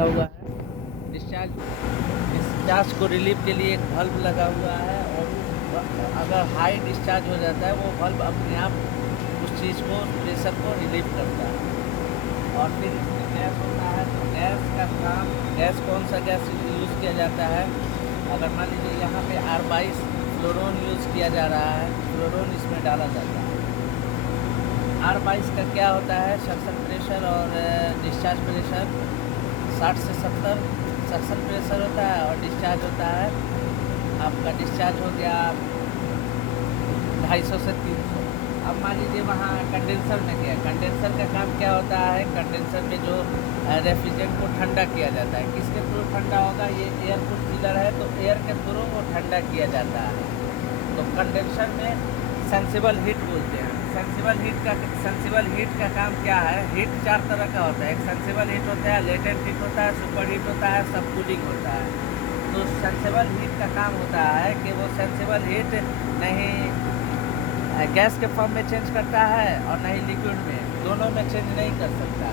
लगा हुआ है। डिस्चार्ज डिस्चार्ज को रिलीव के लिए एक बल्ब लगा हुआ है, और अगर हाई डिस्चार्ज हो जाता है वो बल्ब अपने आप उस चीज़ को, प्रेशर को रिलीव करता है। और फिर इसमें गैस होता है, तो गैस का काम, गैस कौन सा गैस यूज़ किया जाता है। अगर मान लीजिए यहाँ पे R22 फ्लोरोन यूज़ किया जा रहा है, फ्लोरोन इसमें डाला जाता है। R22 का क्या होता है, सक्शन प्रेशर और डिस्चार्ज प्रेशर 60 से 70 सक्शन प्रेशर होता है, और डिस्चार्ज होता है आपका, डिस्चार्ज हो गया 250 से 300। अब मान लीजिए वहाँ कंडेंसर में गया, कंडेंसर का काम क्या होता है, कंडेंसर में जो रेफ्रिजरेंट को ठंडा किया जाता है, किसके थ्रू ठंडा होगा, ये एयर कूल चिलर है तो एयर के थ्रू वो ठंडा किया जाता है। तो कंडेंसर में सेंसिबल हीट बोलते हैं। सेंसिबल हीट का काम क्या है, हीट 4 तरह का होता है। एक सेंसिबल हीट होता है, लेटेंट हीट होता है, सुपर हीट होता है, सब कूलिंग होता है। तो सेंसिबल हीट का काम होता है कि वो सेंसिबल हीट नहीं गैस के फॉर्म में चेंज करता है और नहीं लिक्विड में, दोनों में चेंज नहीं कर सकता,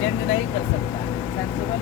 चेंज नहीं कर सकता। सेंसिबल